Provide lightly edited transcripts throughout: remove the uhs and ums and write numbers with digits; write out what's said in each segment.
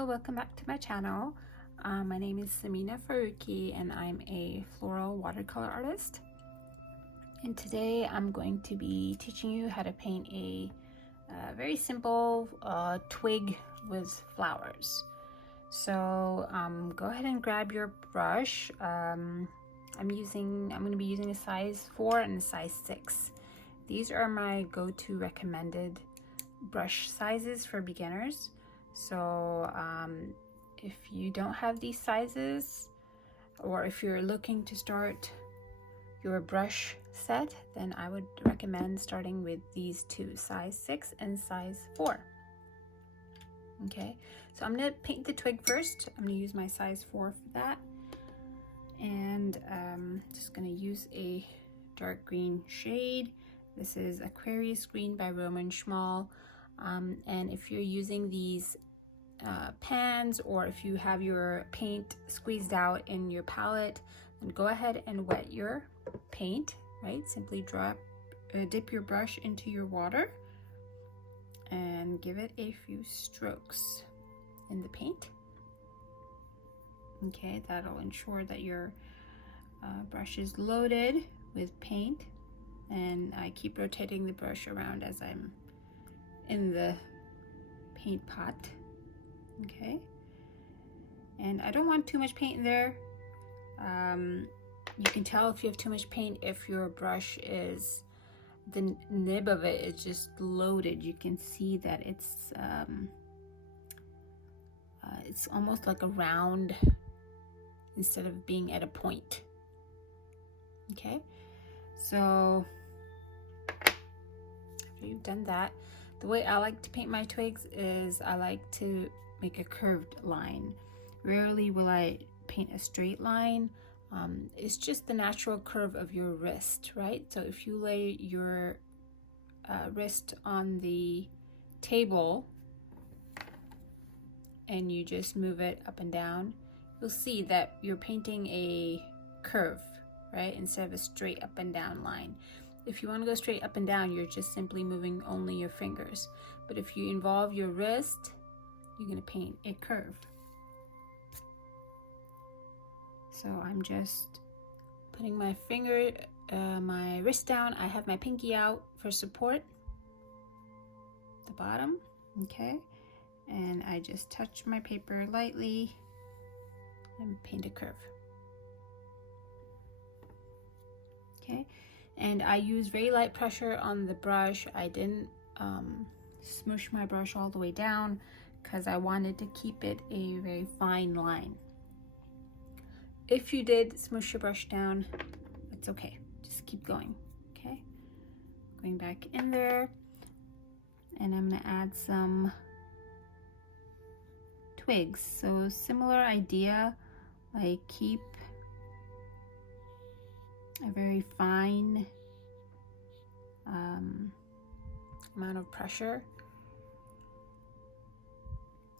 Hello, welcome back to my channel. My name is Samina Faruqi and I'm a floral watercolor artist. And today I'm going to be teaching you how to paint a very simple twig with flowers. So go ahead and grab your brush. I'm going to be using a size 4 and a size 6. These are my go-to recommended brush sizes for beginners. So if you don't have these sizes, or if you're looking to start your brush set, then I would recommend starting with these two, size 6 and size 4. Okay, so I'm going to paint the twig first. I'm going to use my size 4 for that, and just going to use a dark green shade. This is Aquarius Green by Roman Schmal. And if you're using these pans, or if you have your paint squeezed out in your palette, then go ahead and wet your paint, right? Simply dip your brush into your water and give it a few strokes in the paint. Okay, that'll ensure that your brush is loaded with paint. And I keep rotating the brush around as I'm in the paint pot. Okay, and I don't want too much paint in there. You can tell if you have too much paint if your brush is, the nib of it is just loaded. You can see that it's almost like a round instead of being at a point. Okay, so after you've done that, the way I like to paint my twigs is I like to make a curved line. Rarely will I paint a straight line. It's just the natural curve of your wrist, right? So if you lay your wrist on the table and you just move it up and down, you'll see that you're painting a curve, right? Instead of a straight up and down line. If you want to go straight up and down, you're just simply moving only your fingers. But if you involve your wrist, you're going to paint a curve. So I'm just putting my my wrist down. I have my pinky out for support, the bottom, okay? And I just touch my paper lightly and paint a curve. Okay, and I use very light pressure on the brush. I didn't smoosh my brush all the way down because I wanted to keep it a very fine line. If you did smoosh your brush down, that's okay. Just keep going, okay? Going back in there, and I'm gonna add some twigs. So similar idea, like keep a very fine amount of pressure.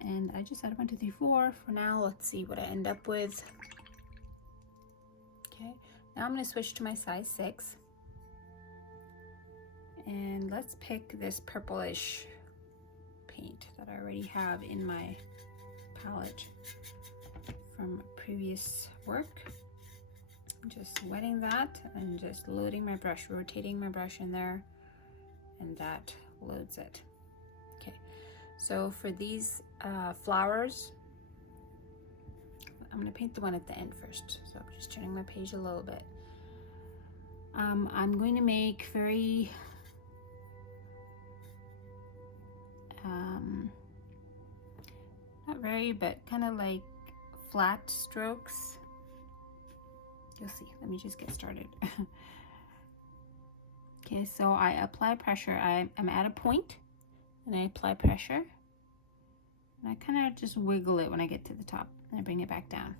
And I just added 1, 2, 3, 4 for now. Let's see what I end up with. Okay, now I'm going to switch to my size 6. And let's pick this purplish paint that I already have in my palette from previous work. I'm just wetting that and just loading my brush, rotating my brush in there, and that loads it. Okay, so for these flowers, I'm going to paint the one at the end first. So I'm just turning my page a little bit. I'm going to make very not very, but kind of like flat strokes. You'll see. Let me just get started. Okay, so I apply pressure. I'm at a point and I apply pressure, and I kind of just wiggle it when I get to the top, and I bring it back down.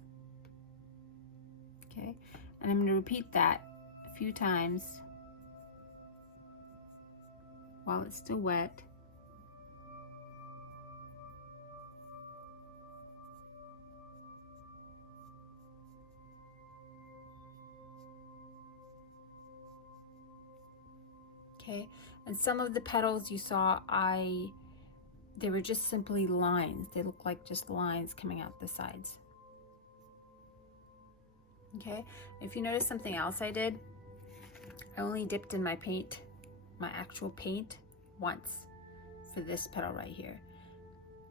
Okay, and I'm going to repeat that a few times while it's still wet. Okay, and some of the petals you saw, I they were just simply lines. They look like just lines coming out the sides. Okay, if you notice something else I did, I only dipped in my paint, my actual paint, once for this petal right here.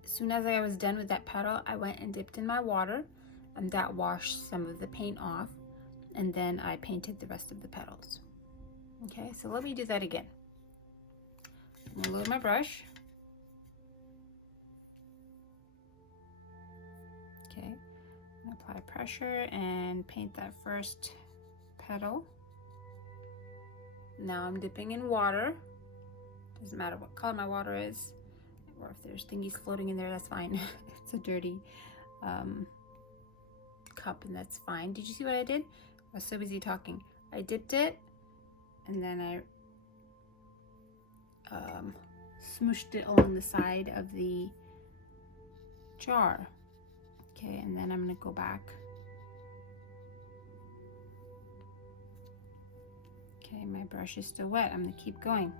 As soon as I was done with that petal, I went and dipped in my water, and that washed some of the paint off, and then I painted the rest of the petals. Okay, so let me do that again. I'm gonna load my brush. Okay, apply pressure and paint that first petal. Now I'm dipping in water. Doesn't matter what color my water is, or if there's thingies floating in there, that's fine. It's a dirty cup, and that's fine. Did you see what I did? I was so busy talking. I dipped it, and then I smooshed it along the side of the jar. Okay, and then I'm gonna go back. Okay, my brush is still wet. I'm gonna keep going.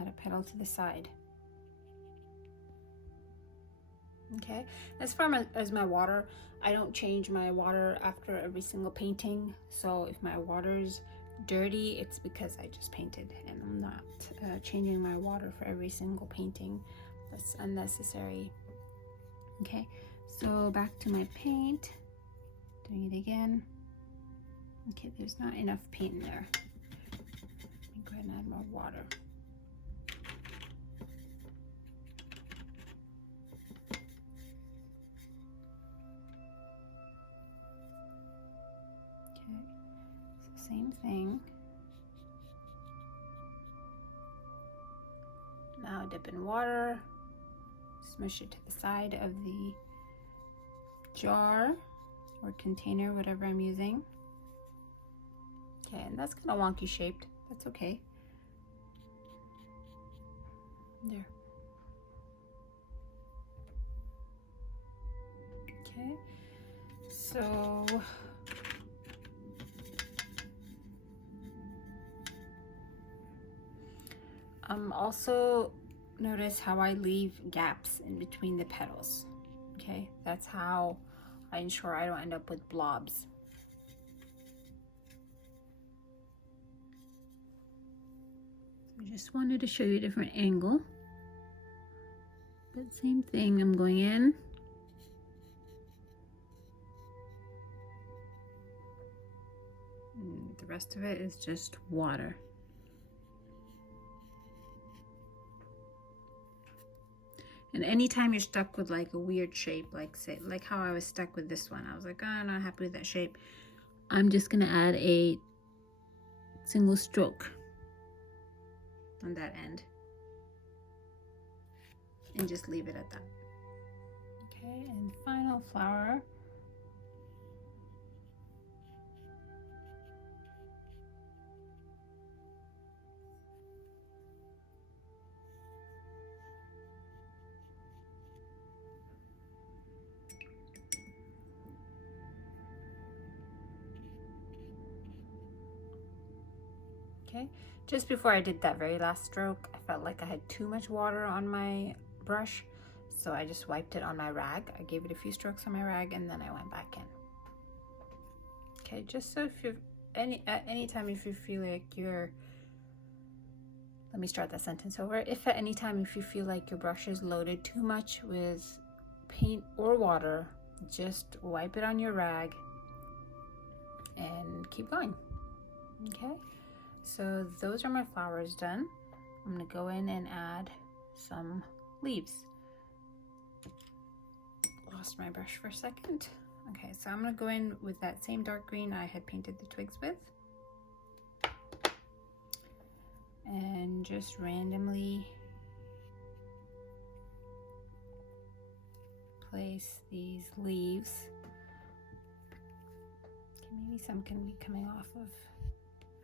Add a petal to the side. Okay, as far as my water, I don't change my water after every single painting. So if my water's dirty, it's because I just painted, and I'm not changing my water for every single painting. That's unnecessary. Okay, so back to my paint, doing it again. Okay, there's not enough paint in there. Let me go ahead and add more water. Okay, so same thing. Now dip in water, smush it to the side of the jar or container, whatever I'm using. Okay, and that's kind of wonky shaped. That's okay. There. Okay, so also notice how I leave gaps in between the petals. Okay, that's how I ensure I don't end up with blobs. I just wanted to show you a different angle, but same thing. I'm going in. And the rest of it is just water. And anytime you're stuck with like a weird shape, like say, like how I was stuck with this one, I was like, oh, I'm not happy with that shape. I'm just gonna add a single stroke on that end and just leave it at that. Okay, and final flower. Okay, just before I did that very last stroke, I felt like I had too much water on my brush, so I just wiped it on my rag. I gave it a few strokes on my rag, and then I went back in. Okay, just so if you at any time if you feel like you're, let me start that sentence over. If at any time if you feel like your brush is loaded too much with paint or water, just wipe it on your rag and keep going. Okay, so those are my flowers done. I'm gonna go in and add some leaves. Lost my brush for a second. Okay, so I'm gonna go in with that same dark green I had painted the twigs with, and just randomly place these leaves. Okay, maybe some can be coming off of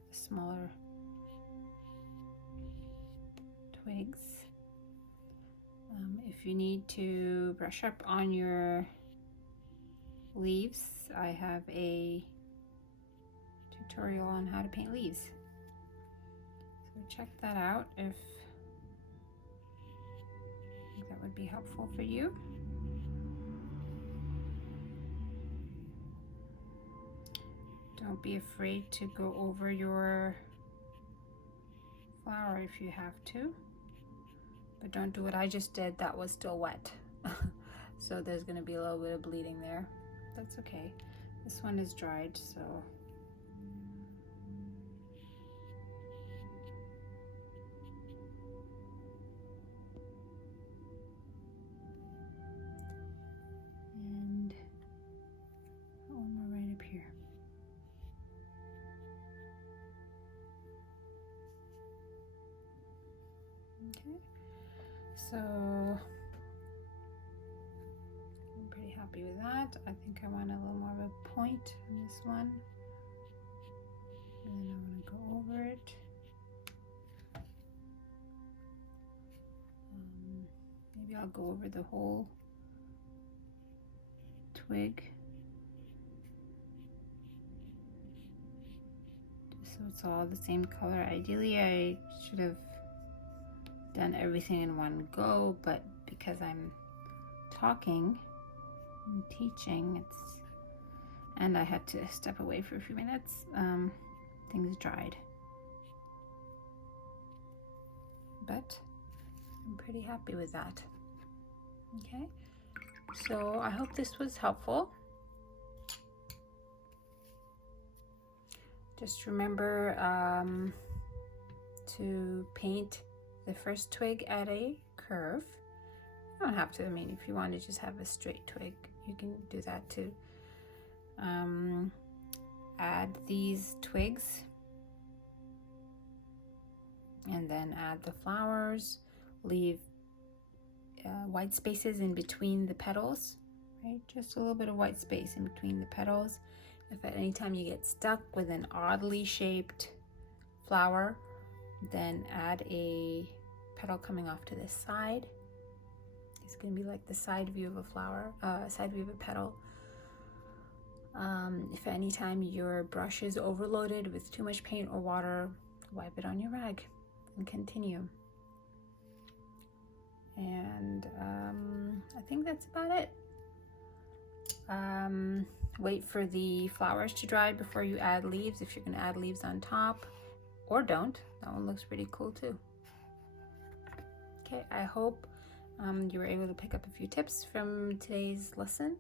the smaller twigs. If you need to brush up on your leaves, I have a tutorial on how to paint leaves. So check that out if that would be helpful for you. Don't be afraid to go over your flower if you have to, but don't do what I just did. That was still wet. So there's going to be a little bit of bleeding there. That's okay. This one is dried, so and one more right up here. Okay, so I'm pretty happy with that. I think I want a little more of a point on this one, and then I'm going to go over it. Maybe I'll go over the whole twig, just so it's all the same color. Ideally, I should have done everything in one go, but because I'm talking and teaching, and I had to step away for a few minutes, things dried. But I'm pretty happy with that. Okay, so I hope this was helpful. Just remember to paint the first twig at a curve. You don't have to. I mean, if you want to just have a straight twig, you can do that too. Add these twigs, and then add the flowers. Leave white spaces in between the petals, right? Just a little bit of white space in between the petals. If at any time you get stuck with an oddly shaped flower, then add a petal coming off to this side. It's going to be like the side view of a flower, side view of a petal. If at any time your brush is overloaded with too much paint or water, wipe it on your rag and continue. And I think that's about it. Wait for the flowers to dry before you add leaves, if you're going to add leaves on top, or don't. That one looks pretty cool too. Okay, I hope you were able to pick up a few tips from today's lesson,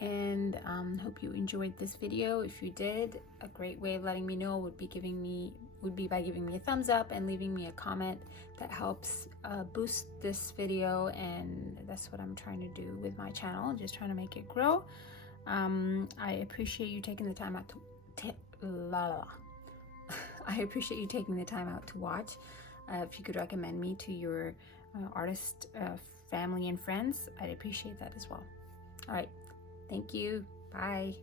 and hope you enjoyed this video. If you did, a great way of letting me know would be by giving me a thumbs up and leaving me a comment. That helps boost this video, and that's what I'm trying to do with my channel, just trying to make it grow. I appreciate you taking the time out I appreciate you taking the time out to watch. If you could recommend me to your artist family and friends, I'd appreciate that as well. All right, thank you. Bye.